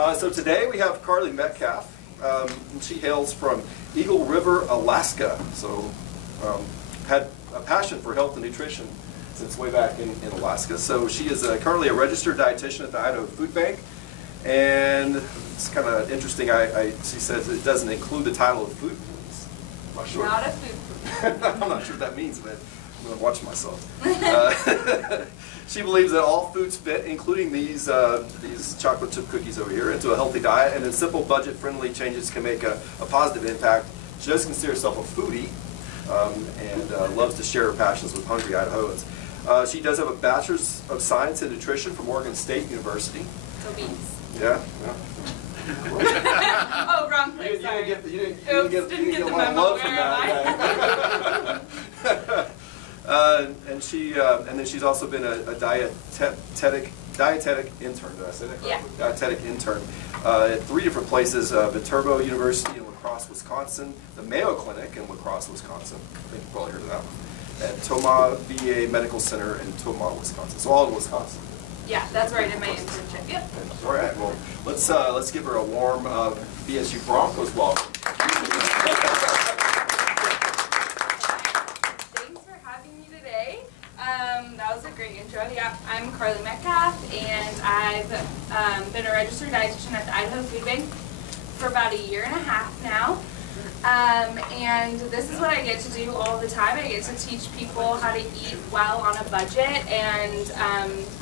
So today we have Carly Metcalf. And she hails from Eagle River, Alaska. So had a passion for health and nutrition since way back in Alaska. So she is currently a registered dietitian at the Idaho Foodbank. And it's kind of interesting, she says it doesn't include the title of food police. I'm not sure. Not a food police. I'm not sure what that means, but I'm going to watch myself. She believes that all foods fit, including these chocolate chip cookies over here, into a healthy diet, and that simple budget-friendly changes can make a positive impact. She does consider herself a foodie and loves to share her passions with hungry Idahoans. She does have a Bachelor's of Science in Nutrition from Oregon State University. So beans. Yeah. Oh, wrong place. Sorry. You didn't get a lot of love from that. And then she's also been a dietetic intern. Did I say that correctly? Yeah. Dietetic intern at 3 different places: Viterbo University in La Crosse, Wisconsin, the Mayo Clinic in La Crosse, Wisconsin. I think you've probably heard of that one. And Tomah VA Medical Center in Tomah, Wisconsin. So all in Wisconsin. Yeah, that's right in my internship. Yep. All right. Well, let's give her a warm BSU Broncos welcome. That was a great intro. Yeah, I'm Carly Metcalf, and I've been a registered dietitian at the Idaho Foodbank for about 1.5 years now. And this is what I get to do all the time. I get to teach people how to eat well on a budget, and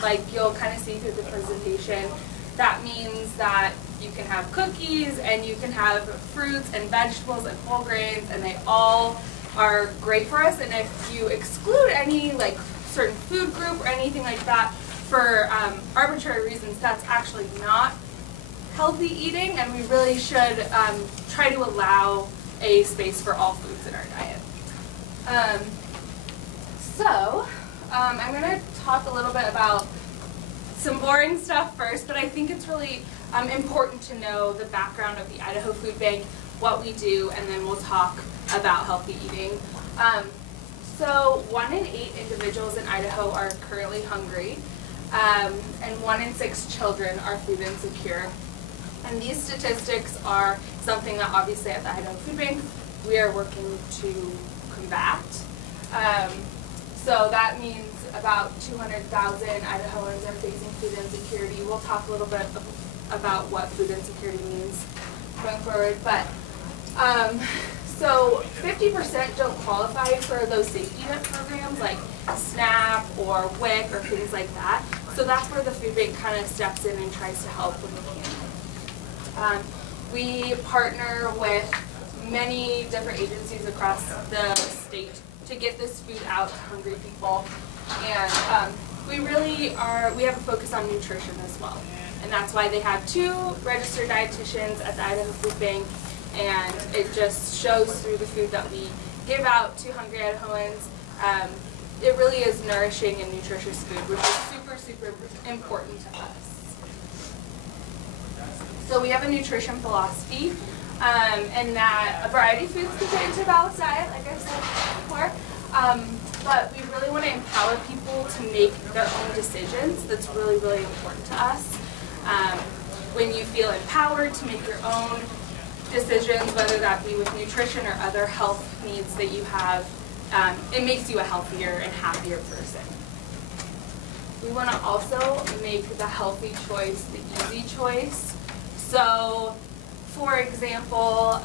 like you'll kind of see through the presentation, that means that you can have cookies, and you can have fruits and vegetables and whole grains, and they all are great for us. And if you exclude any like certain food group or anything like that for arbitrary reasons, that's actually not healthy eating, and we really should try to allow a space for all foods in our diet. I'm going to talk a little bit about some boring stuff first, but I think it's really important to know the background of the Idaho Foodbank, what we do, and then we'll talk about healthy eating. So 1 in 8 individuals in Idaho are currently hungry, and 1 in 6 children are food insecure. And these statistics are something that obviously at the Idaho Foodbank we are working to combat. So that means about 200,000 Idahoans are facing food insecurity. We'll talk a little bit about what food insecurity means going forward. But so 50% don't qualify for those safety net programs like SNAP or WIC or things like that. So that's where the food bank kind of steps in and tries to help when we can. We partner with many different agencies across the state to get this food out to hungry people. And we have a focus on nutrition as well. And that's why they have 2 registered dietitians at the Idaho Foodbank. And it just shows through the food that we give out to hungry Idahoans. It really is nourishing and nutritious food, which is super, super important to us. So we have a nutrition philosophy, and that a variety of foods can fit into a balanced diet, like I said before. But we really want to empower people to make their own decisions. That's really, really important to us. When you feel empowered to make your own decisions, whether that be with nutrition or other health needs that you have, it makes you a healthier and happier person. We want to also make the healthy choice the easy choice. So, for example,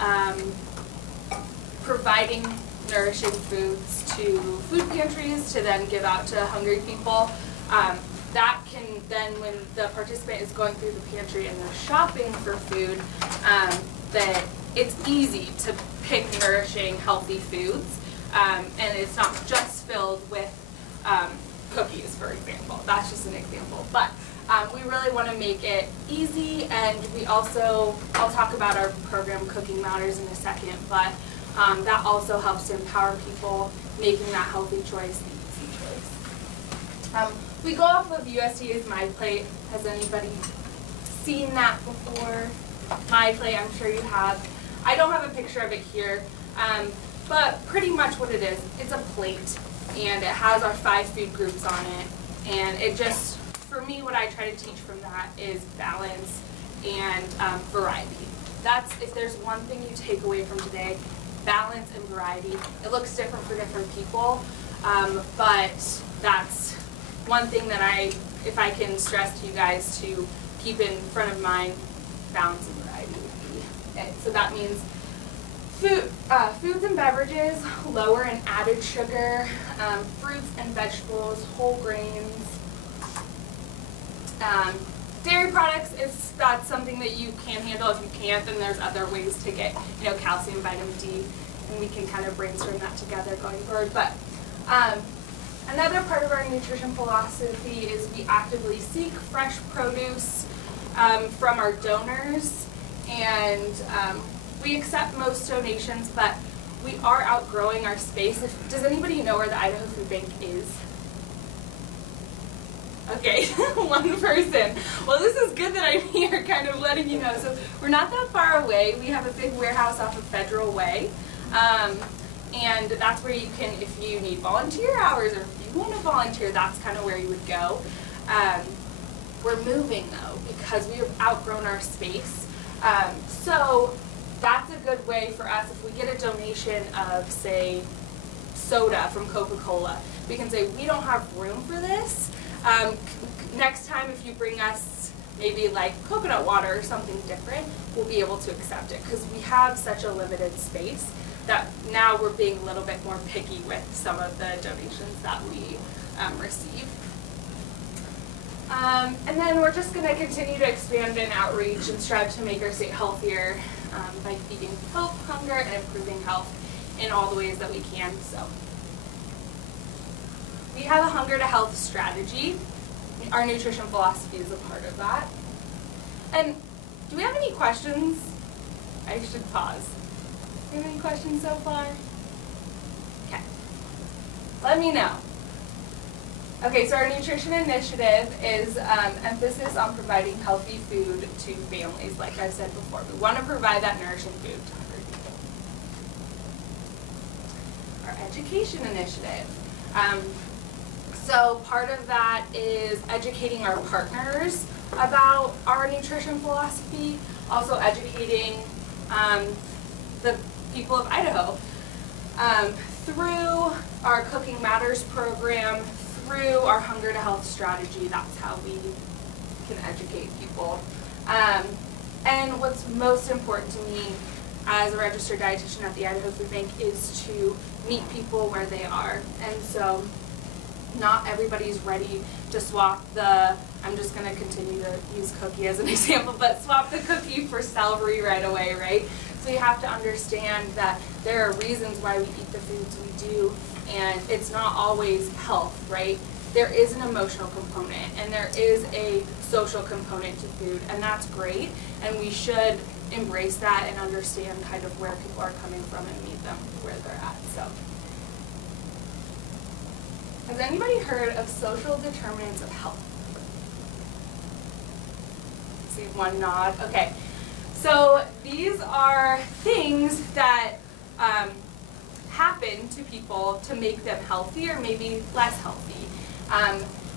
providing nourishing foods to food pantries to then give out to hungry people. That can then, when the participant is going through the pantry and they're shopping for food, that it's easy to pick nourishing, healthy foods, and it's not just filled with cookies, for example. That's just an example. But we really want to make it easy, and we also, I'll talk about our program Cooking Matters in a second, but that also helps to empower people making that healthy choice, the easy choice. We go off of USDA's My Plate. Has anybody seen that before? My Plate, I'm sure you have. I don't have a picture of it here, but pretty much what it is, it's a plate, and it has our 5 food groups on it, and it just, for me, what I try to teach from that is balance and variety. That's, if there's one thing you take away from today, balance and variety. It looks different for different people, but that's one thing that if I can stress to you guys to keep in front of mind, balance and variety. Okay, so that means foods and beverages, lower in added sugar, fruits and vegetables, whole grains. Dairy products, if that's something that you can handle. If you can't, then there's other ways to get, calcium, vitamin D, and we can kind of brainstorm that together going forward. But another part of our nutrition philosophy is we actively seek fresh produce from our donors, and we accept most donations, but we are outgrowing our space. Does anybody know where the Idaho Foodbank is? Okay, one person. Well, this is good that I'm here kind of letting you know. So we're not that far away. We have a big warehouse off of Federal Way. And that's where you can, if you need volunteer hours or if you want to volunteer, that's kind of where you would go. We're moving though because we have outgrown our space. So that's a good way for us if we get a donation of, say, soda from Coca-Cola. We can say, we don't have room for this. Next time if you bring us maybe like coconut water or something different, we'll be able to accept it because we have such a limited space that now we're being a little bit more picky with some of the donations that we receive. And then we're just going to continue to expand in outreach and strive to make our state healthier by feeding hope, hunger, and improving health in all the ways that we can. So we have a hunger to health strategy. Our nutrition philosophy is a part of that. And do we have any questions? I should pause. Do you have any questions so far? Okay. Let me know. Okay, so our nutrition initiative is emphasis on providing healthy food to families, like I said before. We want to provide that nourishing food to hungry people. Our education initiative. So part of that is educating our partners about our nutrition philosophy, also educating the people of Idaho through our Cooking Matters program, through our Hunger to Health strategy. That's how we can educate people. And what's most important to me as a registered dietitian at the Idaho Foodbank is to meet people where they are. And so not everybody's ready to swap I'm just going to continue to use cookie as an example, but swap the cookie for celery right away, right? So you have to understand that there are reasons why we eat the foods we do, and it's not always health, right? There is an emotional component, and there is a social component to food, and that's great, and we should embrace that and understand kind of where people are coming from and meet them where they're at. So, has anybody heard of social determinants of health? I see one nod. Okay. So these are things that happen to people to make them healthy or maybe less healthy.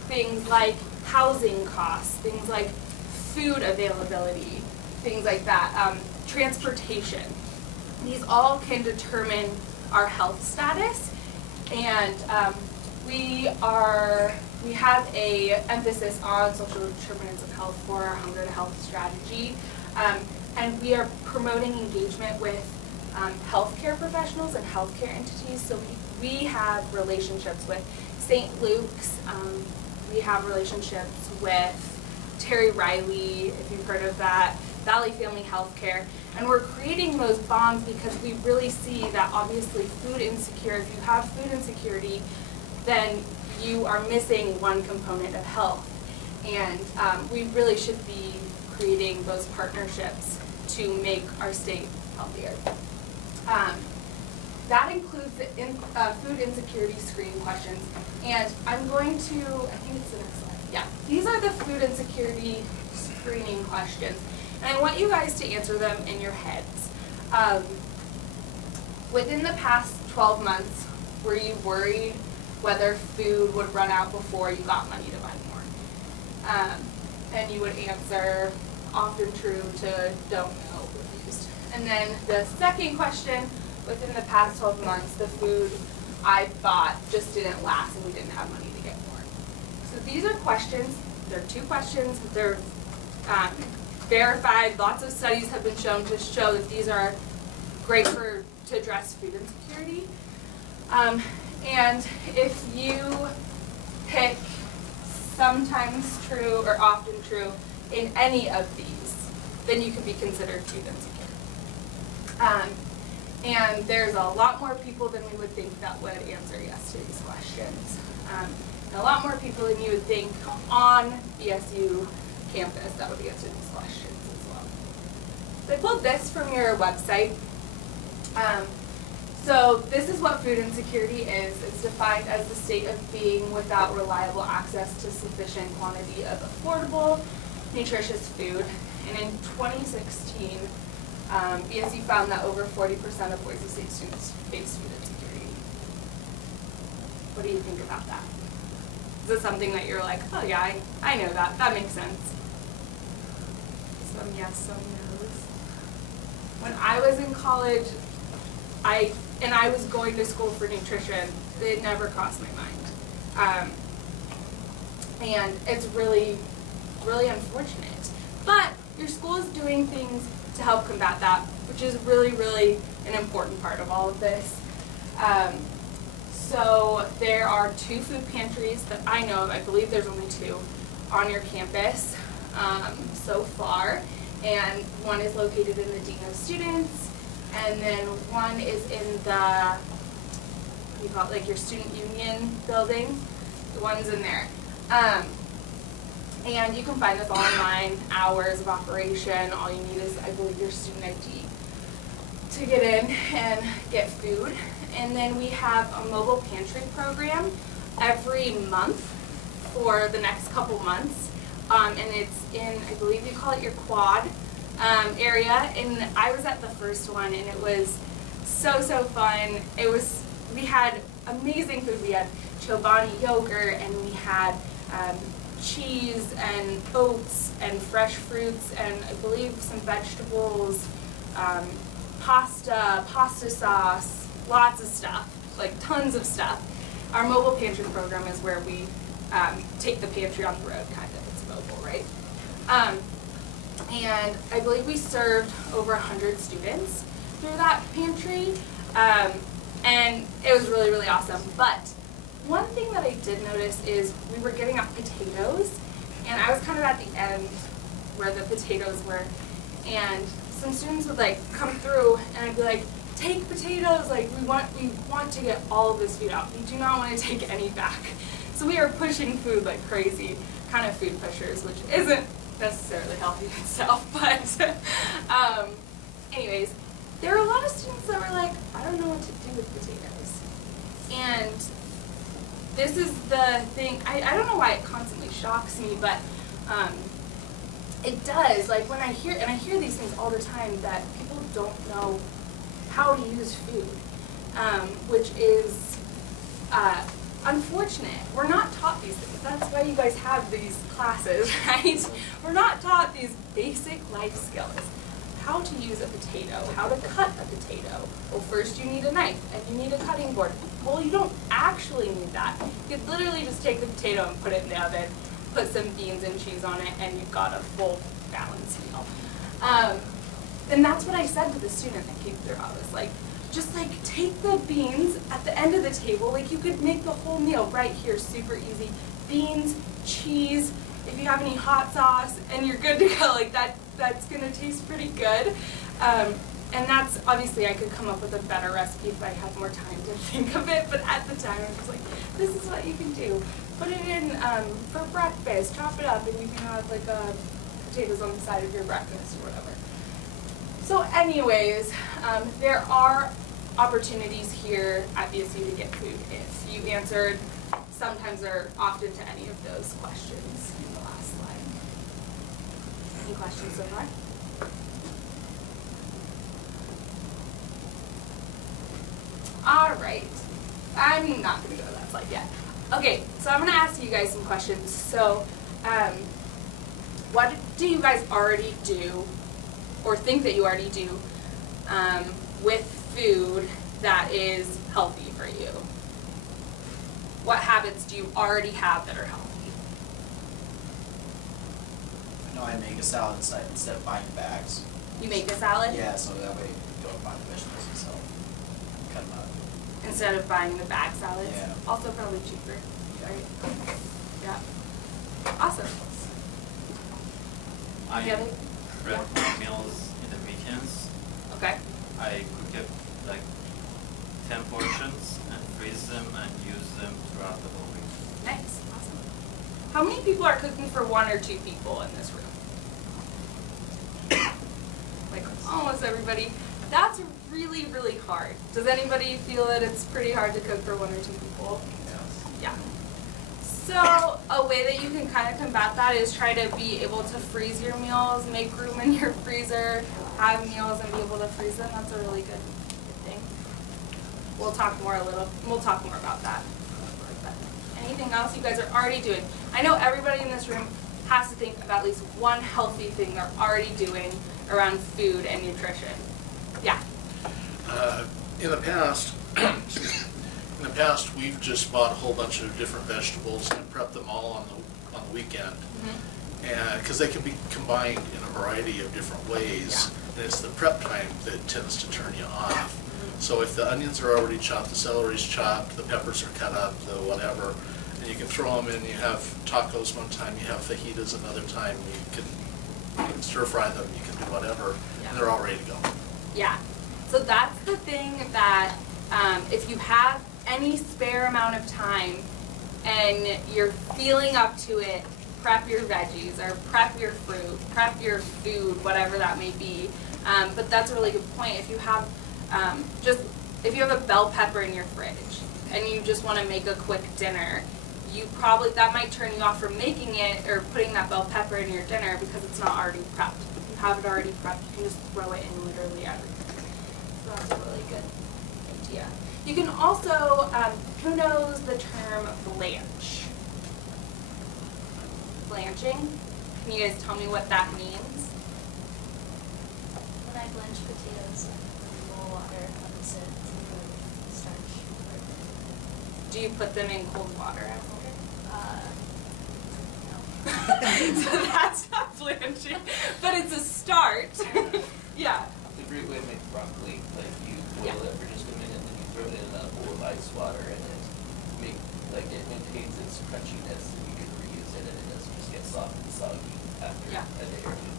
Things like housing costs, things like food availability, things like that. Transportation. These all can determine our health status, and we have a emphasis on social determinants of health for our Hunger to Health strategy, and we are promoting engagement with healthcare professionals and healthcare entities. So we have relationships with St. Luke's, we have relationships with Terry Riley, if you've heard of that, Valley Family Healthcare, and we're creating those bonds because we really see that obviously food insecurity, if you have food insecurity, then you are missing one component of health. And we really should be creating those partnerships to make our state healthier. That includes the food insecurity screening questions. And I'm going to, I think it's the next slide. Yeah, these are the food insecurity screening questions. And I want you guys to answer them in your heads. Within the past 12 months, were you worried whether food would run out before you got money to buy more? And you would answer often true to don't know used. And then the second question, within the past 12 months, the food I bought just didn't last and we didn't have money to get more. So these are questions, they're 2 questions, they're verified, lots of studies have been shown to show that these are great to address food insecurity. And if you pick sometimes true or often true in any of these, then you could be considered food insecure. And there's a lot more people than we would think that would answer yes to these questions. And a lot more people than you would think on BSU campus that would answer these questions as well. So I pulled this from your website. So this is what food insecurity is. It's defined as the state of being without reliable access to sufficient quantity of affordable, nutritious food. And in 2016, BSU found that over 40% of Boise State students face food insecurity. What do you think about that? Is it something that you're like, oh yeah, I know that. That makes sense. Some yes, some no's. When I was in college, I was going to school for nutrition. It never crossed my mind. And it's really, really unfortunate. But your school is doing things to help combat that, which is really, really an important part of all of this. So there are 2 food pantries that I know of. I believe there's only 2 on your campus so far. And one is located in the Dean of Students, and then one is in the, what do you call it, like your student union building. The one's in there. And you can find this online, hours of operation. All you need is, I believe, your student ID to get in and get food. And then we have a mobile pantry program every month for the next couple months. And it's in, I believe you call it your quad area. And I was at the first one, and it was so fun. We had amazing food. We had Chobani yogurt, and we had cheese and oats and fresh fruits, and I believe some vegetables, pasta sauce, lots of stuff, like tons of stuff. Our mobile pantry program is where we take the pantry on the road, kind of. It's mobile, right? And I believe we served over 100 students through that pantry, and it was really, really awesome. But one thing that I did notice is we were giving out potatoes, and I was kind of at the end where the potatoes were, and some students would like come through, and I'd be like, take potatoes, like we want to get all of this food out. We do not want to take any back. So we are pushing food like crazy, kind of food pushers, which isn't necessarily healthy itself, but anyways, there were a lot of students that were like, I don't know what to do with potatoes. And this is the thing, I don't know why it constantly shocks me, but it does. Like when I hear these things all the time, that people don't know how to use food, which is unfortunate. We're not taught these things. That's why you guys have these classes, right? We're not taught these basic life skills. How to use a potato, how to cut a potato. Well, first you need a knife and you need a cutting board. Well, you don't actually need that. You could literally just take the potato and put it in the oven, put some beans and cheese on it, and you've got a full balanced meal. And that's what I said to the student that came through. I was like, just like take the beans at the end of the table. Like you could make the whole meal right here, super easy. Beans, cheese, if you have any hot sauce, and you're good to go. Like that's gonna taste pretty good. And that's, obviously I could come up with a better recipe if I had more time to think of it, but at the time I was like, this is what you can do. Put it in for breakfast, chop it up, and you can have like potatoes on the side of your breakfast or whatever. So anyways, there are opportunities here at BSU to get food if you answered sometimes or often to any of those questions in the last slide. Any questions so far? All right, I'm not going to go to that slide yet. Okay, so I'm going to ask you guys some questions. So what do you guys already do, or think that you already do, with food that is healthy for you? What habits do you already have that are healthy? I know I make a salad instead of buying bags. You make a salad? Yeah, so that way you don't buy the vegetables yourself. Cut them out. Instead of buying the bag salads? Yeah. Also probably cheaper, right? Yeah. Awesome. I Any other- prep my meals in the weekends. Okay. I cook it like 10 portions and freeze them and use them throughout the whole week. Nice. Awesome. How many people are cooking for 1 or 2 people in this room? Like almost everybody. That's really, really hard. Does anybody feel that it's pretty hard to cook for 1 or 2 people? Yeah. So a way that you can kind of combat that is try to be able to freeze your meals, make room in your freezer, have meals and be able to freeze them. That's a really good thing. We'll talk more about that. But anything else you guys are already doing? I know everybody in this room has to think of at least one healthy thing they're already doing around food and nutrition. Yeah. In the past, we've just bought a whole bunch of different vegetables and prepped them all on the weekend. And because they can be combined in a variety of different ways, and it's the prep time that tends to turn you off. So if the onions are already chopped, the celery's chopped, the peppers are cut up, the whatever, and you can throw them in. You have tacos one time, you have fajitas another time. You can stir fry them, you can do whatever, and they're all ready to go. Yeah. So that's the thing that if you have any spare amount of time and you're feeling up to it, prep your veggies or prep your fruit, prep your food, whatever that may be. But that's a really good point. If you have if you have a bell pepper in your fridge and you just want to make a quick dinner, that might turn you off from making it or putting that bell pepper in your dinner because it's not already prepped. If you have it already prepped, you can just throw it in literally everything. So that's a really good idea. You can also, who knows the term blanch? Blanching? Can you guys tell me what that means? When I blanch potatoes in boil water, how does it remove starch? Do you put them in cold water? No. So that's not blanching, but it's a start. Yeah. The great way to make broccoli, like you boil it for just a minute, then you throw it in a bowl of ice water, and it maintains its crunchiness, and you can reuse it, and it doesn't just get soft and soggy after a day or two.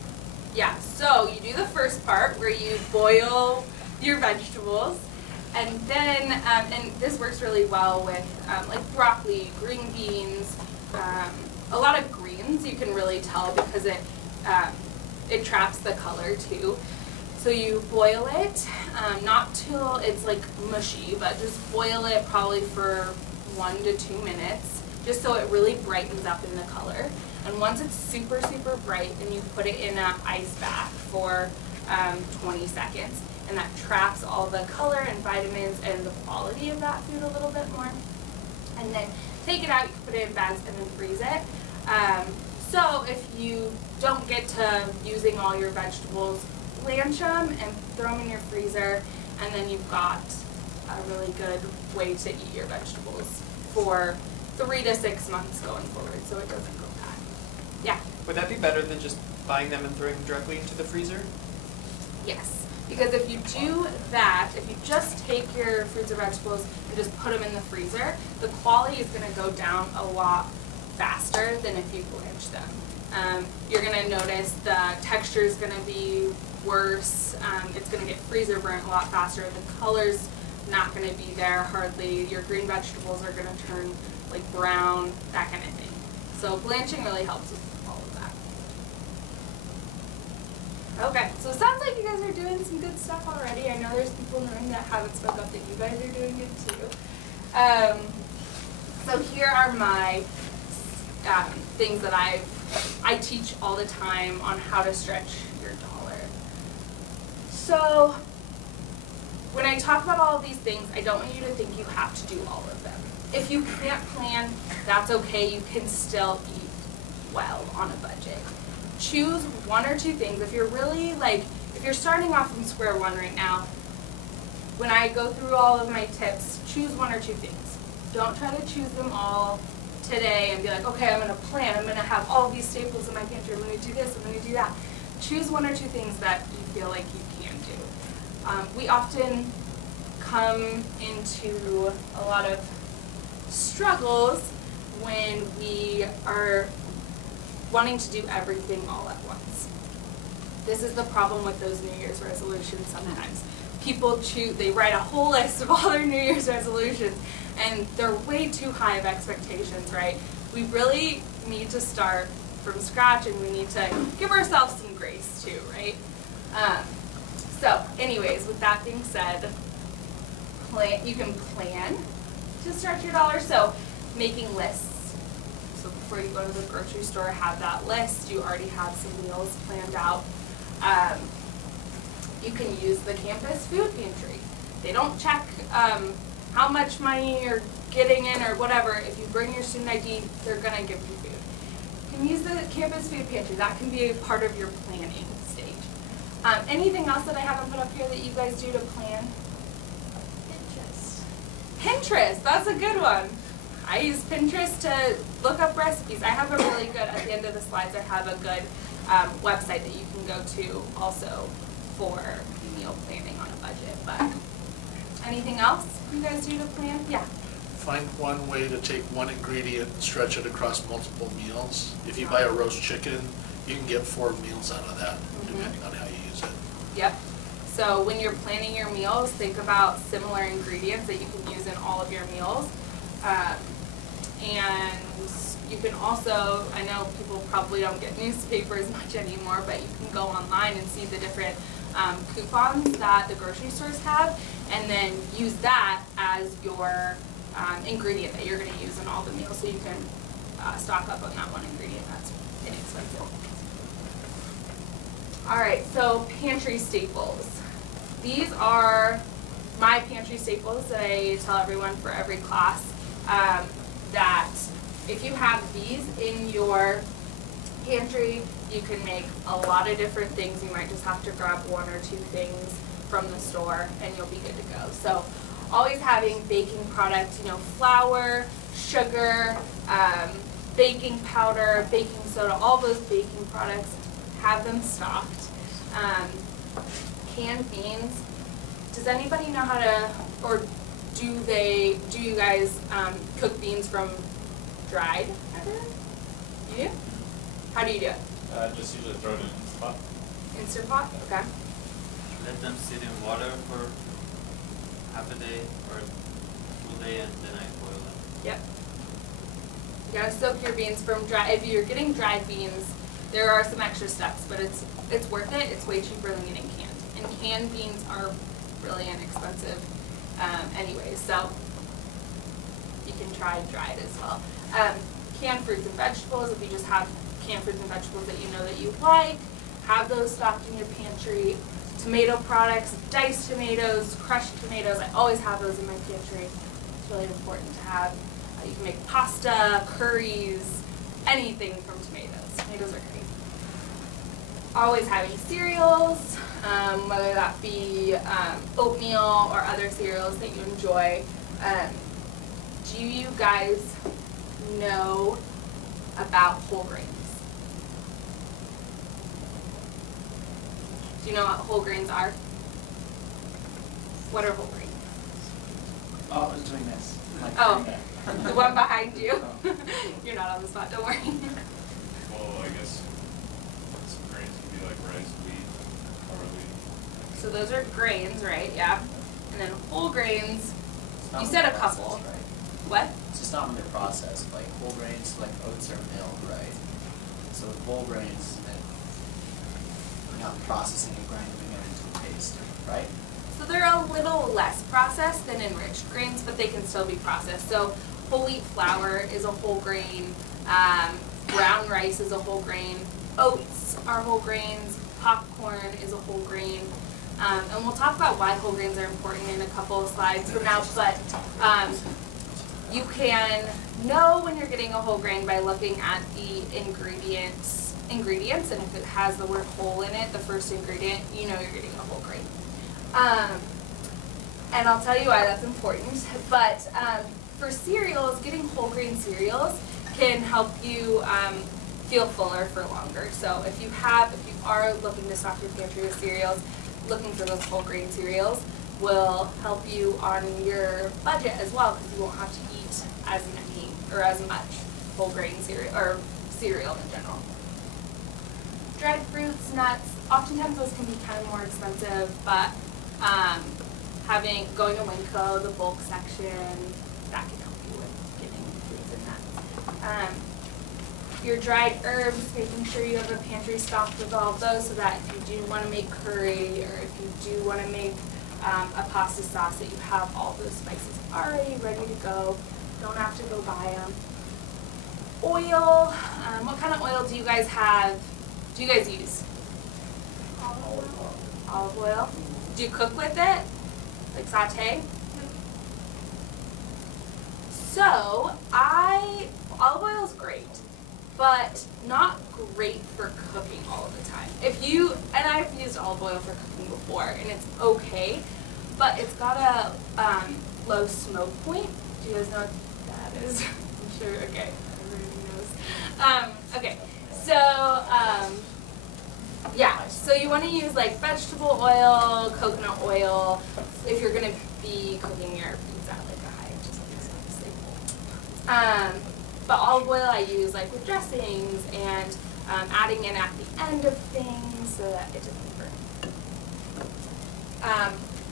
Yeah. So you do the first part where you boil your vegetables, and then and this works really well with like broccoli, green beans, a lot of greens. You can really tell because it traps the color too. So you boil it, not till it's like mushy, but just boil it probably for 1 to 2 minutes, just so it really brightens up in the color. And once it's super, super bright, then you put it in an ice bath for 20 seconds. And that traps all the color and vitamins and the quality of that food a little bit more. And then take it out, you can put it in bags and then freeze it. So if you don't get to using all your vegetables, blanch them and throw them in your freezer, and then you've got a really good way to eat your vegetables for 3 to 6 months going forward, so it doesn't go bad. Yeah? Would that be better than just buying them and throwing them directly into the freezer? Yes. Because if you do that, if you just take your fruits or vegetables and just put them in the freezer, the quality is going to go down a lot faster than if you blanch them. You're going to notice the texture is going to be worse. It's going to get freezer burnt a lot faster. The color's not going to be there hardly. Your green vegetables are going to turn like brown, that kind of thing. So blanching really helps with all of that. Okay, so it sounds like you guys are doing some good stuff already. I know there's people in the room that haven't spoke up that you guys are doing good too. So here are my things that I teach all the time on how to stretch your dollar. So when I talk about all of these things, I don't want you to think you have to do all of them. If you can't plan, that's okay. You can still eat well on a budget. choose one or two things. If you're really like, if you're starting off from square one right now, when I go through all of my tips, choose one or two things. Don't try to choose them all today and be like, okay, I'm gonna plan, I'm gonna have all these staples in my pantry, I'm gonna do this, I'm gonna do that. Choose one or two things that you feel like you can do. We often come into a lot of struggles when we are wanting to do everything all at once. This is the problem with those New Year's resolutions sometimes. People they write a whole list of all their New Year's resolutions, and they're way too high of expectations, right? We really need to start from scratch, and we need to give ourselves some grace too, right? So anyways, with that being said, you can plan to stretch your dollar. So making lists. So before you go to the grocery store, have that list. You already have some meals planned out. You can use the campus food pantry. They don't check how much money you're getting in or whatever. If you bring your student ID, they're gonna give you food. You can use the campus food pantry. That can be a part of your planning stage. Anything else that I haven't put up here that you guys do to plan? Pinterest, that's a good one. I use Pinterest to look up recipes. I have a really good, at the end of the slides, I have a good website that you can go to also for meal planning on a budget. But anything else you guys do to plan? Yeah. Find one way to take one ingredient and stretch it across multiple meals. If you buy a roast chicken, you can get 4 meals out of that, depending on how you use it. Yep. So when you're planning your meals, think about similar ingredients that you can use in all of your meals. And you can also, I know people probably don't get newspapers much anymore, but you can go online and see the different coupons that the grocery stores have, and then use that as your ingredient that you're going to use in all the meals, so you can stock up on that one ingredient that's inexpensive. All right, so pantry staples. These are my pantry staples that I tell everyone for every class, that if you have these in your pantry, you can make a lot of different things. You might just have to grab 1 or 2 things from the store and you'll be good to go. So always having baking products, flour, sugar, baking powder, baking soda, all those baking products, have them stocked. Canned beans. Does anybody know how to, or do you guys cook beans from dried ever? You do? How do you do it? Just usually throw it in a pot. Instant pot? Okay. Let them sit in water for half a day or full day, and then I boil them. Yep. You gotta soak your beans from dry. If you're getting dried beans, there are some extra steps, but it's worth it. It's way cheaper than getting canned. And canned beans are really inexpensive anyways, so you can try dried as well. Canned fruits and vegetables, if you just have canned fruits and vegetables that you know that you like, have those stocked in your pantry. Tomato products, diced tomatoes, crushed tomatoes, I always have those in my pantry. It's really important to have. You can make pasta, curries, anything from tomatoes. Tomatoes are great. Always having cereals, whether that be oatmeal or other cereals that you enjoy. Do you guys know about whole grains? Do you know what whole grains are? What are whole grains? Oh, I was doing this. Like, Oh. there. The one behind you. You're not on the spot, don't worry. Well, I guess some grains can be like rice, wheat, or wheat. So those are grains, right? Yeah. And then whole grains, It's not you when said a they're couple. processed, right? What? It's just not when they're processed, like whole grains, like oats or milled, right? So with whole grains, that we're not processing and grinding it into a paste, right? So they're a little less processed than enriched grains, but they can still be processed. So whole wheat flour is a whole grain, brown rice is a whole grain, oats are whole grains, popcorn is a whole grain. And we'll talk about why whole grains are important in a couple of slides from now, but you can know when you're getting a whole grain by looking at the ingredients, and if it has the word whole in it, the first ingredient, you know you're getting a whole grain. And I'll tell you why that's important. But for cereals, getting whole grain cereals can help you feel fuller for longer. So if you are looking to stock your pantry with cereals, looking for those whole grain cereals will help you on your budget as well, because you won't have to eat as many or as much whole grain cereal or cereal in general. Dried fruits, nuts, oftentimes those can be kind of more expensive, but going to Winco, the bulk section, that can help you with getting fruits and nuts. Your dried herbs, making sure you have a pantry stocked with all of those so that if you do want to make curry or if you do want to make a pasta sauce, that you have all those spices already ready to go. Don't have to go buy them. Oil, what kind of oil do you guys have? Do you guys use? Olive oil. Do you cook with it? Like saute? So, olive oil is great, but not great for cooking all of the time. And I've used olive oil for cooking before, and it's okay, but it's got a low smoke point. Do you guys know what that is? I'm sure, okay, everybody knows. Okay, so, yeah, so you want to use like vegetable oil, coconut oil, if you're going to be cooking your pizza like a high, just like a staple. But olive oil I use like with dressings and adding in at the end of things so that it doesn't burn.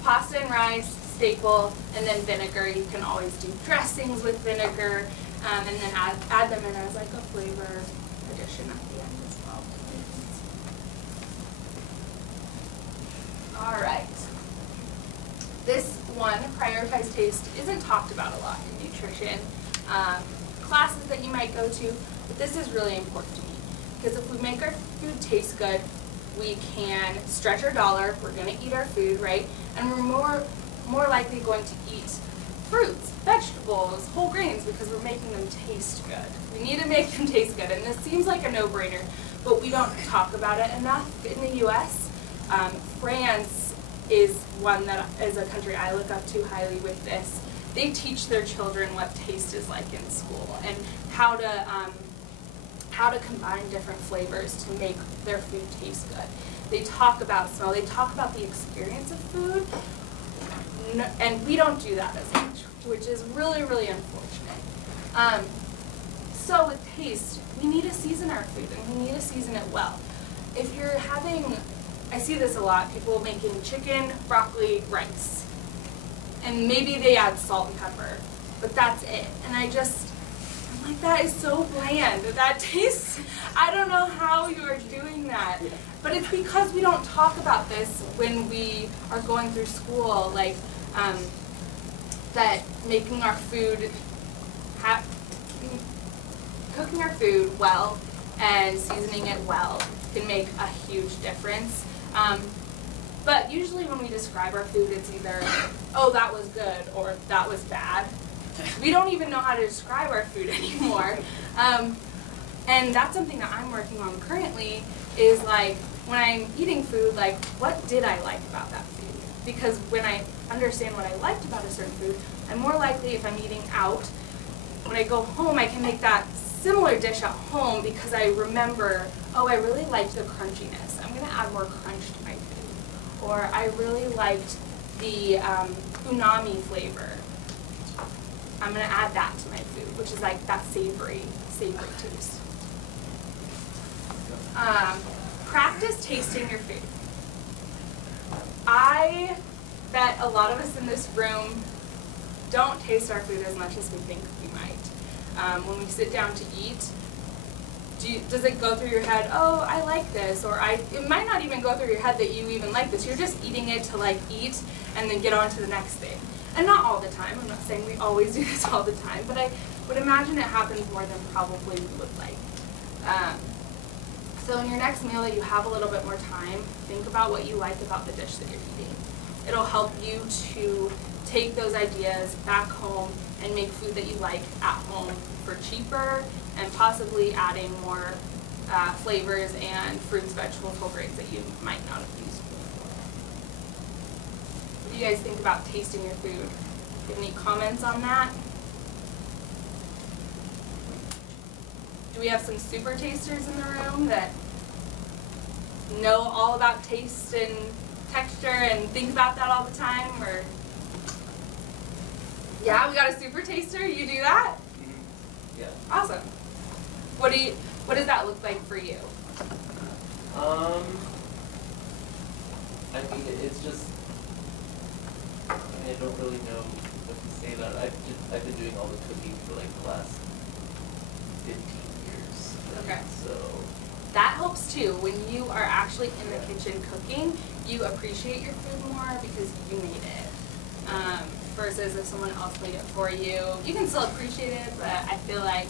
Pasta and rice, staple, and then vinegar. You can always do dressings with vinegar, and then add them in as like a flavor addition at the end as well. All right. This one, prioritize taste, isn't talked about a lot in nutrition. Classes that you might go to, but this is really important to me because if we make our food taste good, we can stretch our dollar. We're going to eat our food, right? And we're more likely going to eat fruits, vegetables, whole grains because we're making them taste good. We need to make them taste good, and this seems like a no-brainer, but we don't talk about it enough in the U.S. France is one that is a country I look up to highly with this. They teach their children what taste is like in school and how to combine different flavors to make their food taste good. They talk about smell. They talk about the experience of food, and we don't do that as much, which is really, really unfortunate. So with taste, we need to season our food, and we need to season it well. If you're I see this a lot, people making chicken, broccoli, rice. And maybe they add salt and pepper, but that's it. And I'm like, that is so bland. That tastes, I don't know how you are doing that. But it's because we don't talk about this when we are going through school, like that making our food, cooking our food well and seasoning it well can make a huge difference. But usually when we describe our food, it's either, oh, that was good, or that was bad. We don't even know how to describe our food anymore. And that's something that I'm working on currently, is like, when I'm eating food, like, what did I like about that food? Because when I understand what I liked about a certain food, I'm more likely, if I'm eating out, when I go home, I can make that similar dish at home because I remember, oh, I really liked the crunchiness. I'm going to add more crunch to my food. Or I really liked the umami flavor. I'm going to add that to my food, which is like that savory taste. Practice tasting your food. I bet a lot of us in this room don't taste our food as much as we think we might. When we sit down to eat, does it go through your head, oh, I like this, or it might not even go through your head that you even like this. You're just eating it to like eat and then get on to the next thing. And not all the time. I'm not saying we always do this all the time, but I would imagine it happens more than probably we would like. So in your next meal that you have a little bit more time, think about what you like about the dish that you're eating. It'll help you to take those ideas back home and make food that you like at home for cheaper and possibly adding more flavors and fruits, vegetables, whole grains that you might not have used before. What do you guys think about tasting your food? Do you have any comments on that? Do we have some super tasters in the room that know all about taste and texture and think about that all the time? Or yeah, we got a super taster. You do that? Yeah. Awesome. What does that look like for you? I mean, it's just, I mean, I don't really know what to say about it. I've been doing all the cooking for like the last 15 years. Okay. So, That helps too. When you are actually in the kitchen cooking, you appreciate your food more because you made it. Versus if someone else made it for you, you can still appreciate it, but I feel like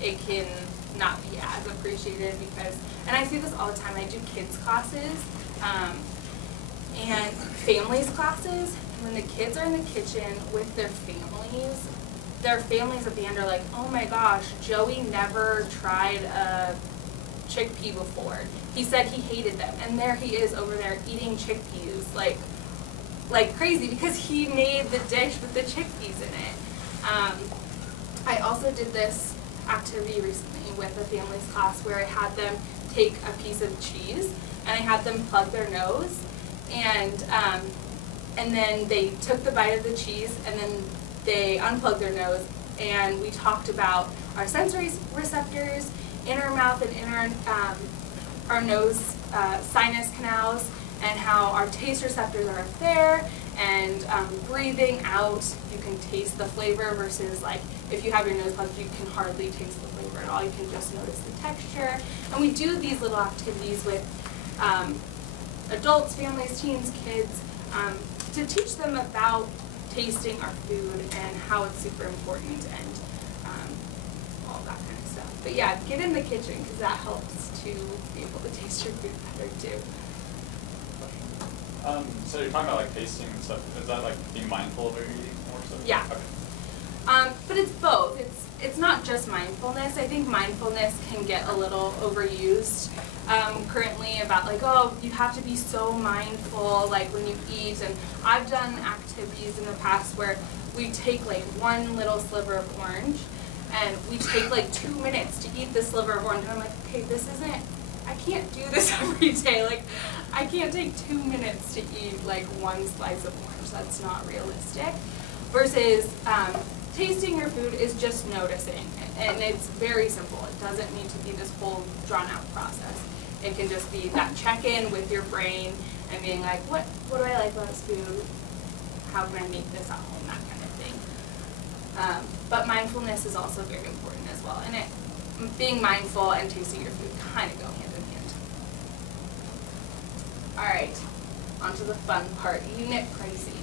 it can not be as appreciated because, and I see this all the time, I do kids classes, and families classes, and when the kids are in the kitchen with their families at the end are like, oh my gosh, Joey never tried a chickpea before. He said he hated them, and there he is over there eating chickpeas like crazy because he made the dish with the chickpeas in it. I also did this activity recently with a family's class where I had them take a piece of cheese and I had them plug their nose, and then they took the bite of the cheese and then they unplugged their nose, and we talked about our sensory receptors in our mouth and in our nose sinus canals, and how our taste receptors are up there, and breathing out, you can taste the flavor versus like if you have your nose plugged, you can hardly taste the flavor at all. You can just notice the texture. And we do these little activities with adults, families, teens, kids, to teach them about tasting our food and how it's super important and all that kind of stuff. But yeah, get in the kitchen because that helps to be able to taste your food better too. So you're talking about like tasting and stuff. Is that like being mindful of what you're eating more so? Yeah. Okay. But it's both. It's not just mindfulness. I think mindfulness can get a little overused currently about like, oh, you have to be so mindful like when you eat. And I've done activities in the past where we take like one little sliver of orange and we take like 2 minutes to eat this sliver of orange. And I'm like, okay, I can't do this every day. Like, I can't take 2 minutes to eat like one slice of orange. That's not realistic. Versus tasting your food is just noticing, and it's very simple. It doesn't need to be this whole drawn out process. It can just be that check-in with your brain and being like, what do I like about this food? How can I make this at home? That kind of thing. But mindfulness is also very important as well. And being mindful and tasting your food kind of go hand in hand. All right, on to the fun part, unit pricing.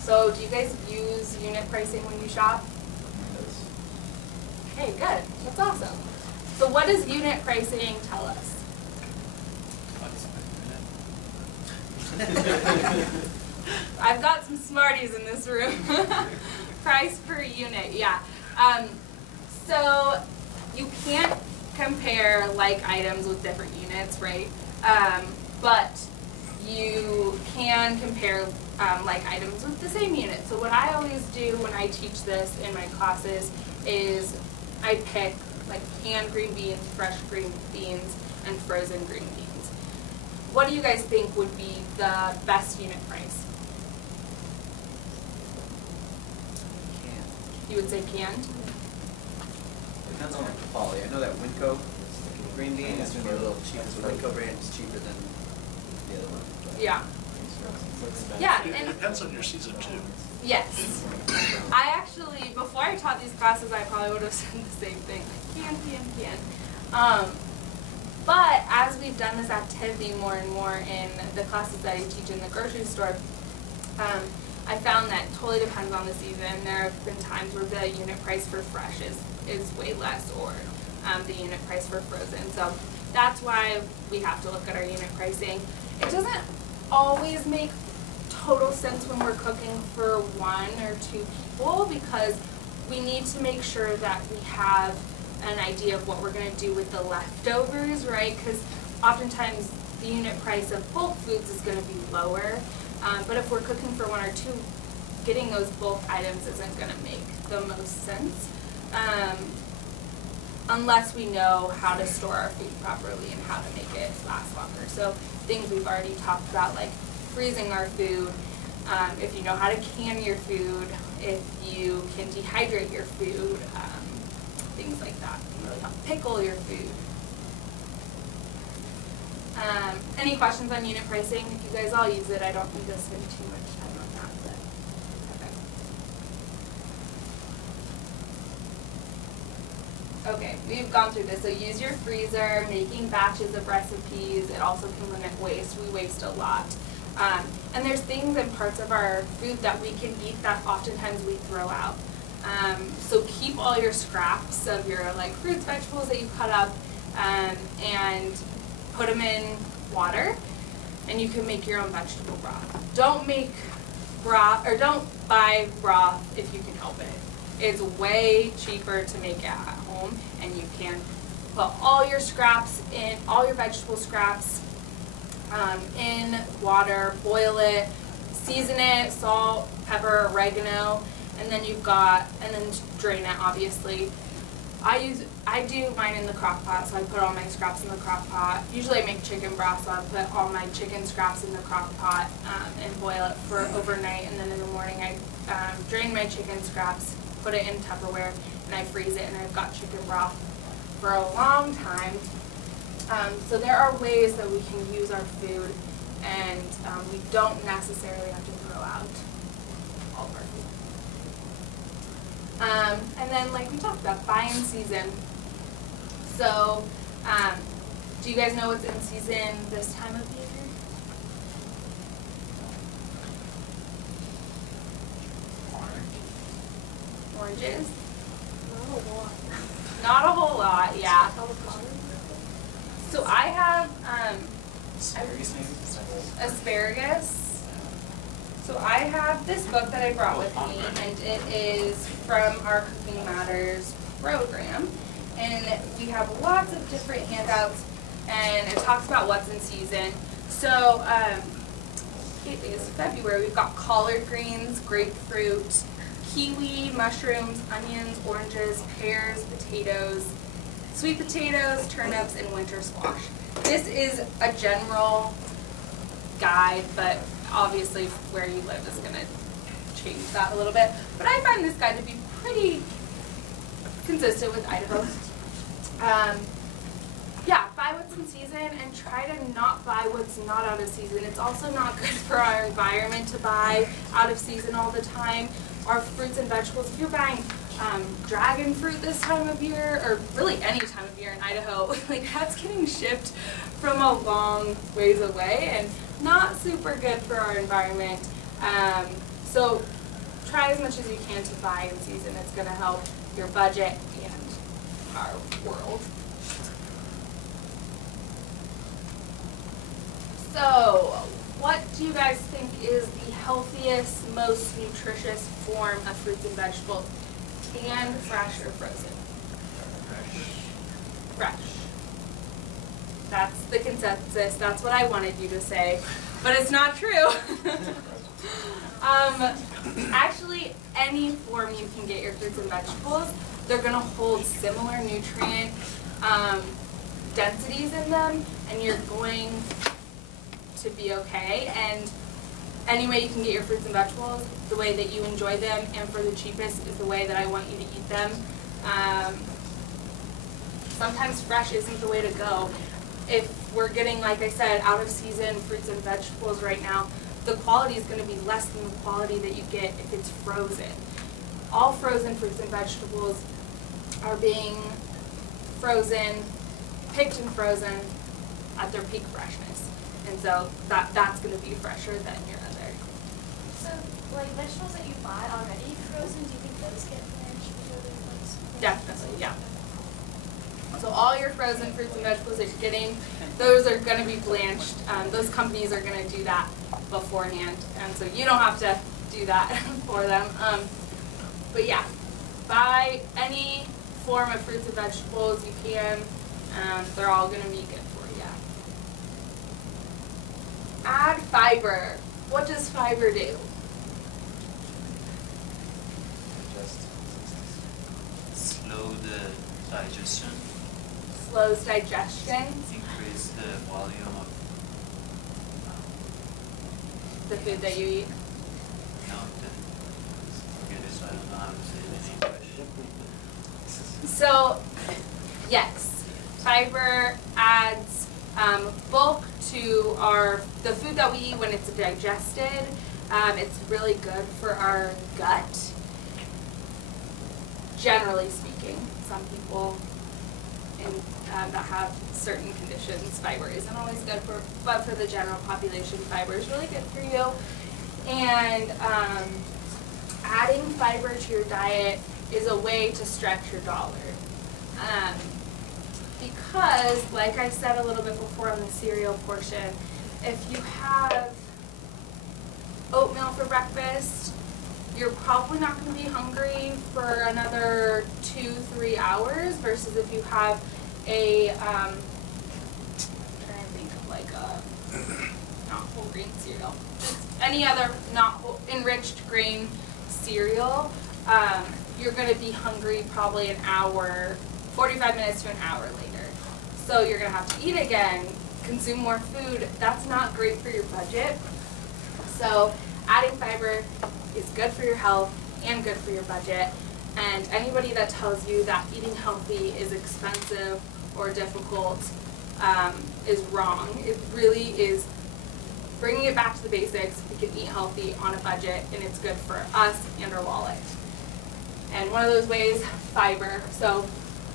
So do you guys use unit pricing when you shop? Okay, good. That's awesome. So what does unit pricing tell us? I've got some smarties in this room. Price per unit, yeah. So you can't compare like items with different units, right? But you can compare like items with the same unit. So what I always do when I teach this in my classes is I pick like canned green beans, fresh green beans, and frozen green beans. What do you guys think would be the best unit price? Canned. You would say canned? Depends on like the quality. I know that Winco green bean is gonna be a little cheaper. The Winco brand is cheaper than the other one. But Yeah. Yeah, It and depends on your season too. yes. I actually, before I taught these classes, I probably would have said the same thing, like can. But as we've done this activity more and more in the classes that I teach in the grocery store, I found that it totally depends on the season. There have been times where the unit price for fresh is way less, or the unit price for frozen. So that's why we have to look at our unit pricing. It doesn't always make total sense when we're cooking for 1 or 2 people, because we need to make sure that we have an idea of what we're going to do with the leftovers, right? Because oftentimes the unit price of bulk foods is going to be lower, but if we're cooking for 1 or 2, getting those bulk items isn't going to make the most sense, unless we know how to store our food properly and how to make it last longer. So things we've already talked about, like freezing our food, if you know how to can your food, if you can dehydrate your food, things like that can really help. Pickle your food. Any questions on unit pricing? If you guys all use it, I don't need to spend too much time on that, but okay. Okay, we've gone through this. So use your freezer, making batches of recipes. It also can limit waste. We waste a lot. And there's things and parts of our food that we can eat that oftentimes we throw out. So keep all your scraps of your like fruits, vegetables that you cut up, and put them in water, and you can make your own vegetable broth. Don't make broth, or don't buy broth if you can help it. It's way cheaper to make it at home, and you can put all your scraps in, all your vegetable scraps in water, boil it, season it, salt, pepper, oregano, and then drain it, obviously. I do mine in the crock pot, so I put all my scraps in the crock pot. Usually I make chicken broth, so I put all my chicken scraps in the crock pot and boil it for overnight, and then in the morning I drain my chicken scraps, put it in Tupperware, and I freeze it, and I've got chicken broth for a long time. So there are ways that we can use our food, and we don't necessarily have to throw out all of our food. And then, like we talked about, buy in season. So, do you guys know what's in season this time of year? Oranges? Not a whole lot, yeah. So I have asparagus. So I have this book that I brought with me, and it is from our Cooking Matters program. And we have lots of different handouts, and it talks about what's in season. So it is February. We've got collard greens, grapefruit, kiwi, mushrooms, onions, oranges, pears, potatoes, sweet potatoes, turnips, and winter squash. This is a general guide, but obviously where you live is going to change that a little bit. But I find this guide to be pretty consistent with Idaho. Yeah, buy what's in season and try to not buy what's not out of season. It's also not good for our environment to buy out of season all the time. Our fruits and vegetables, if you're buying dragon fruit this time of year, or really any time of year in Idaho, like that's getting shipped from a long ways away and not super good for our environment. So try as much as you can to buy in season. It's going to help your budget and our world. So what do you guys think is the healthiest, most nutritious form of fruits and vegetables? Canned, fresh, or frozen? Fresh. That's the consensus. That's what I wanted you to say, but it's not true. Actually, any form you can get your fruits and vegetables, they're going to hold similar nutrient densities in them, and you're going to be okay. And any way you can get your fruits and vegetables, the way that you enjoy them, and for the cheapest is the way that I want you to eat them. Sometimes fresh isn't the way to go. If we're getting, like I said, out of season fruits and vegetables right now, the quality is going to be less than the quality that you get if it's frozen. All frozen fruits and vegetables are being frozen, picked and frozen at their peak freshness. And so that's going to be fresher than your other. So, like vegetables that you buy already frozen, do you think those get blanched before they're like? Definitely, yeah. So all your frozen fruits and vegetables that you're getting, those are gonna be blanched. Those companies are gonna do that beforehand, and so you don't have to do that for them. But yeah, buy any form of fruits and vegetables you can. They're all gonna be good for you. Add fiber. What does fiber do? Just Slow the digestion, Slows digestion. increase the volume of The food that you eat. forget it, so I don't know how to say it in English. So, yes, fiber adds bulk to the food that we eat when it's digested. It's really good for our gut. Generally speaking, some people that have certain conditions, fiber isn't always good for, but for the general population, fiber is really good for you. And adding fiber to your diet is a way to stretch your dollar. Because, like I said a little bit before on the cereal portion, if you have oatmeal for breakfast, you're probably not going to be hungry for another 2-3 hours versus if you have a, I'm trying to think of like a, not whole grain cereal, just any other not enriched grain cereal, you're going to be hungry probably an hour, 45 minutes to an hour later. So you're going to have to eat again, consume more food. That's not great for your budget. So adding fiber is good for your health and good for your budget. And anybody that tells you that eating healthy is expensive or difficult is wrong. It really is bringing it back to the basics. We can eat healthy on a budget, and it's good for us and our wallet. And one of those ways, fiber. So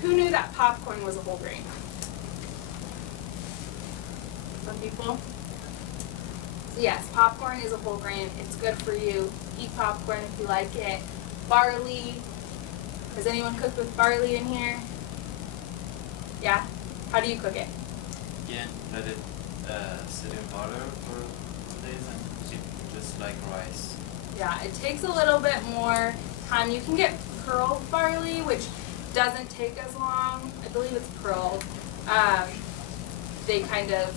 who knew that popcorn was a whole grain? Some people. So yes, popcorn is a whole grain. It's good for you. Eat popcorn if you like it. Barley. Has anyone cooked with barley in here? Yeah? How do you cook it? Again, let it sit in water for some days and keep just like rice. Yeah, it takes a little bit more time. You can get pearled barley, which doesn't take as long. I believe it's pearled. They kind of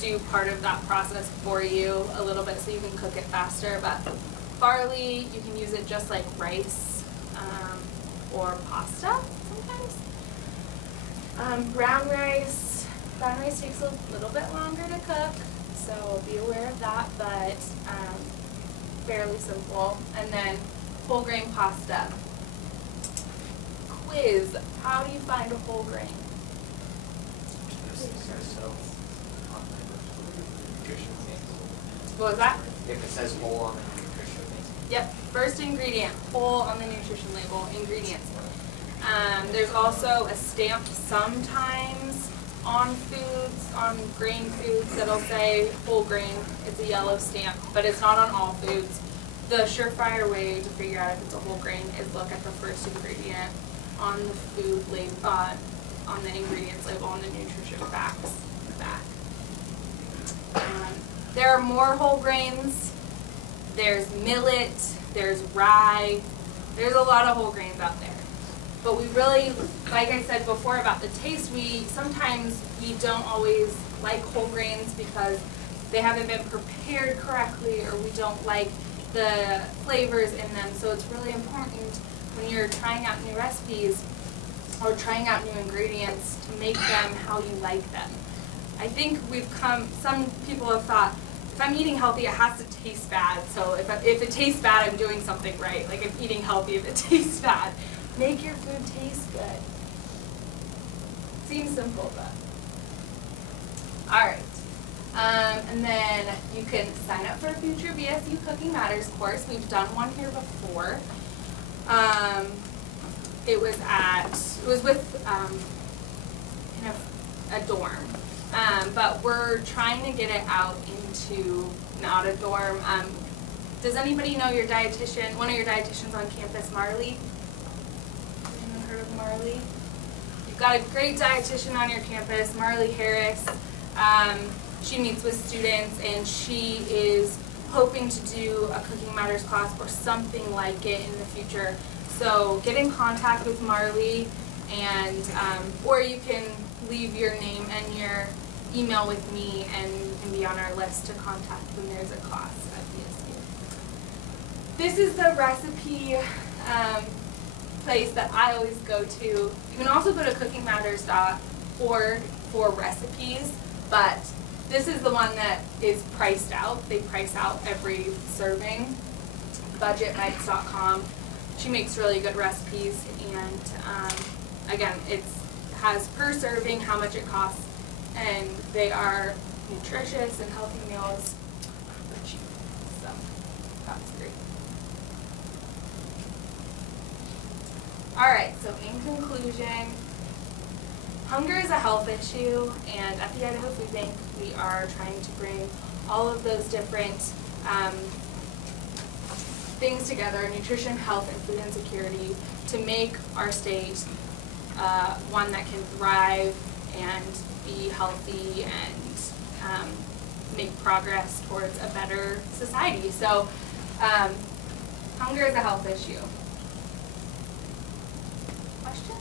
do part of that process for you a little bit so you can cook it faster. But barley, you can use it just like rice or pasta sometimes. Brown rice takes a little bit longer to cook, so be aware of that, but fairly simple. And then whole grain pasta. Quiz, how do you find a whole grain? What was that? If it says whole on the nutrition thing. Yep, first ingredient, whole on the nutrition label, ingredients. There's also a stamp sometimes on foods, on grain foods, that'll say whole grain. It's a yellow stamp, but it's not on all foods. The surefire way to figure out if it's a whole grain is look at the first ingredient on the food label, on the ingredients label, on the nutrition facts in the back. There are more whole grains. There's millet, there's rye, there's a lot of whole grains out there. But we really, like I said before about the taste, sometimes we don't always like whole grains because they haven't been prepared correctly or we don't like the flavors in them. So it's really important when you're trying out new recipes or trying out new ingredients to make them how you like them. I think some people have thought, if I'm eating healthy, it has to taste bad. So if it tastes bad, I'm doing something right. Like I'm eating healthy if it tastes bad. Make your food taste good. Seems simple, but. All right. And then you can sign up for a future BSU Cooking Matters course. We've done one here before. It was with kind of a dorm. But we're trying to get it out into not a dorm. Does anybody know your dietitian, one of your dietitians on campus, Marley? Anyone heard of Marley? You've got a great dietitian on your campus, Marley Harris. She meets with students, and she is hoping to do a Cooking Matters class or something like it in the future. So get in contact with Marley, and or you can leave your name and your email with me, and you can be on our list to contact when there's a class at BSU. This is the recipe place that I always go to. You can also go to cookingmatters.org for recipes, but this is the one that is priced out. They price out every serving. Budgetbites.com. She makes really good recipes, and again, it has per serving how much it costs, and they are nutritious and healthy meals for cheap. So that's great. All right, so in conclusion, hunger is a health issue, and at the Idaho Foodbank, we are trying to bring all of those different things together, nutrition, health, and food insecurity, to make our state one that can thrive and be healthy and make progress towards a better society. So hunger is a health issue. Questions?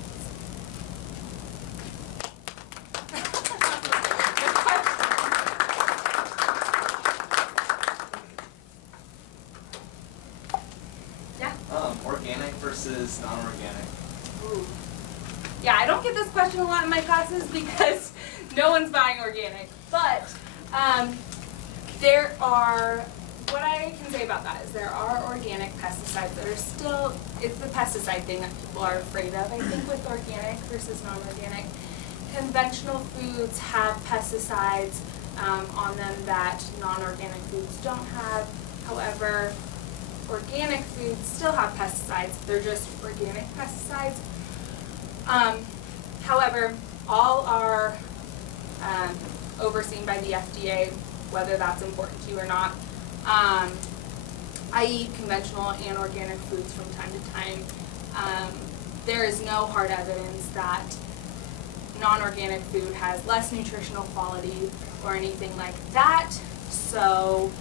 Yeah. Organic versus non-organic. Ooh. Yeah, I don't get this question a lot in my classes because no one's buying organic. But there are, what I can say about that is there are organic pesticides that are still, it's the pesticide thing that people are afraid of, I think, with organic versus non-organic. Conventional foods have pesticides on them that non-organic foods don't have. However, organic foods still have pesticides. They're just organic pesticides. However, all are overseen by the FDA, whether that's important to you or not. I eat conventional and organic foods from time to time. There is no hard evidence that non-organic food has less nutritional quality or anything like that. So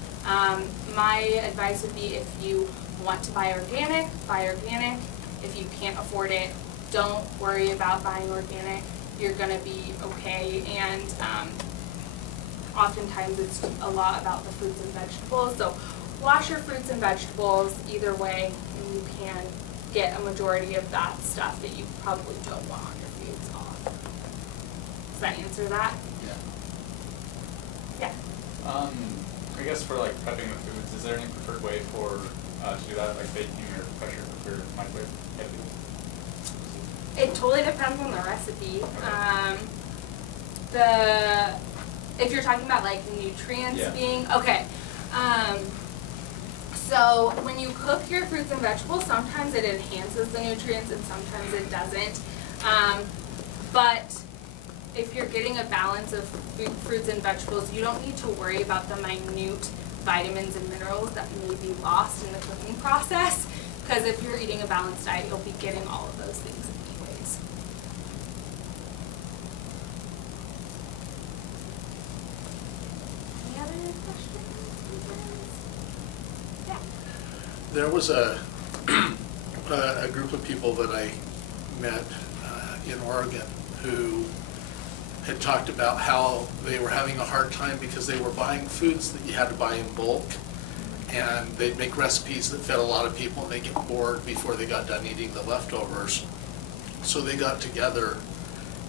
my advice would be, if you want to buy organic, buy organic. If you can't afford it, don't worry about buying organic. You're gonna be okay, and oftentimes it's a lot about the fruits and vegetables. So wash your fruits and vegetables either way, and you can get a majority of that stuff that you probably don't want on your foods off. Does that answer that? Yeah. Yeah. I guess for like prepping the foods, is there any preferred way for to do that, like baking or pressure cooker, microwave? It totally depends on the recipe. If you're talking about like nutrients being, okay. So when you cook your fruits and vegetables, sometimes it enhances the nutrients and sometimes it doesn't. But if you're getting a balance of fruits and vegetables, you don't need to worry about the minute vitamins and minerals that may be lost in the cooking process, because if you're eating a balanced diet, you'll be getting all of those things anyways. Any other questions? Yeah. There was a group of people that I met in Oregon who had talked about how they were having a hard time because they were buying foods that you had to buy in bulk, and they'd make recipes that fed a lot of people and they'd get bored before they got done eating the leftovers. So they got together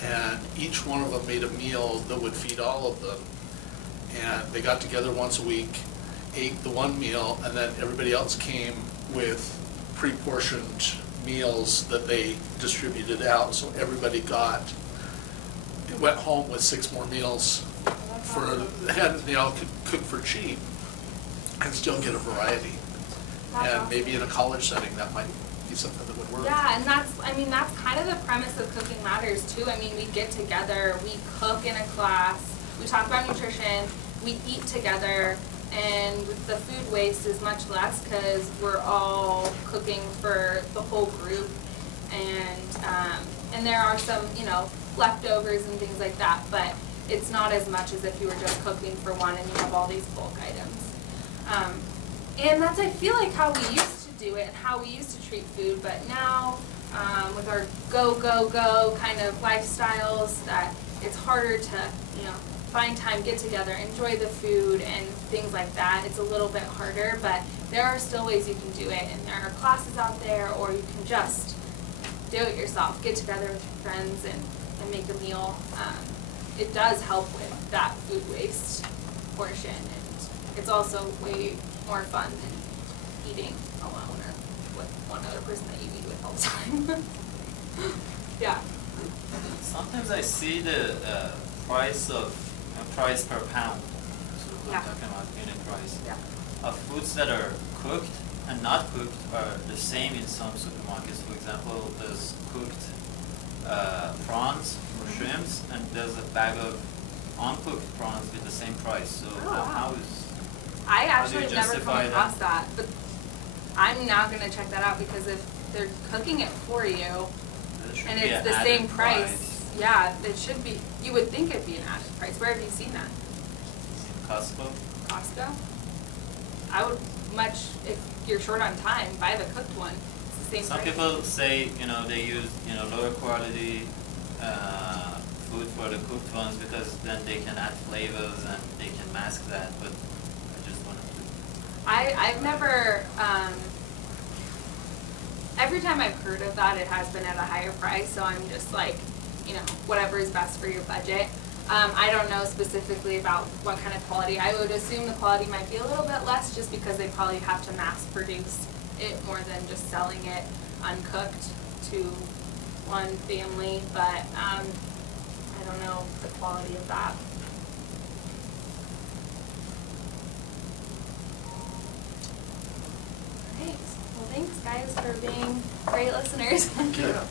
and each one of them made a meal that would feed all of them. And they got together once a week, ate the one meal, and then everybody else came with pre-portioned meals that they distributed out. So everybody went home with 6 more meals and they all could cook for cheap and still get a variety. And maybe in a college setting that might be something that would work. Yeah, and that's kind of the premise of Cooking Matters too. I mean, we get together, we cook in a class, we talk about nutrition, we eat together, and the food waste is much less because we're all cooking for the whole group, and there are some, leftovers and things like that, but it's not as much as if you were just cooking for one and you have all these bulk items. And that's, I feel like, how we used to do it and how we used to treat food, but now with our go, go, go kind of lifestyles, that it's harder to, find time, get together, enjoy the food and things like that. It's a little bit harder, but there are still ways you can do it, and there are classes out there, or you can just do it yourself, get together with your friends and make a meal. It does help with that food waste portion, and it's also way more fun than eating alone or with one other person that you eat with all the time. Yeah. Sometimes I see the price per pound, so we're Yeah. talking about unit price, Yeah. of foods that are cooked and not cooked are the same in some supermarkets. For example, there's cooked prawns or shrimps, and there's a bag of uncooked prawns with the same price. So Oh, wow. how is I How do you actually have never come justify across that? that, but I'm now gonna check that out, because if they're cooking it for you there should and be it's an the added same price, yeah, it should be, you would think it'd be an added price. Where have you seen that? in Costco. Costco? I would if you're short on time, buy the cooked one. It's the same Some price. people say, they use, lower quality food for the cooked ones because then they can add flavors and they can mask that, but I just wanted to. I've never, every time I've heard of that, it has been at a higher price, so I'm just like, whatever is best for your budget. I don't know specifically about what kind of quality. I would assume the quality might be a little bit less, just because they probably have to mass produce it more than just selling it uncooked to one family, but I don't know the quality of that. Alright, well thanks guys for being great listeners. Yeah.